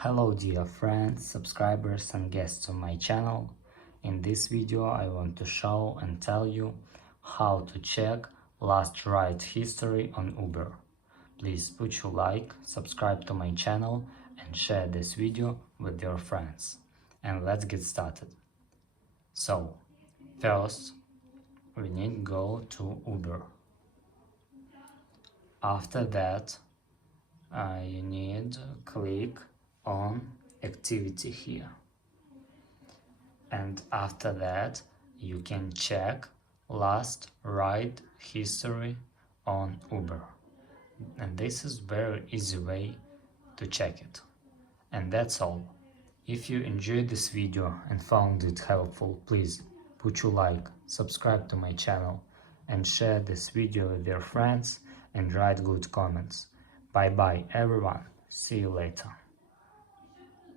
Hello dear friends, subscribers and guests on my channel. In this video I want to show and tell you how to check last ride history on Uber. Please put your like, subscribe to my channel and share this video with your friends. And let's get started. So, first we need to go to Uber. After that, you need to click on activity here, and after that you can check last ride history on Uber, and this is very easy way to check it. And that's all. If you enjoyed this video and found it helpful, please put your like, subscribe to my channel and share this video with your friends and write good comments. Bye bye everyone, see you later.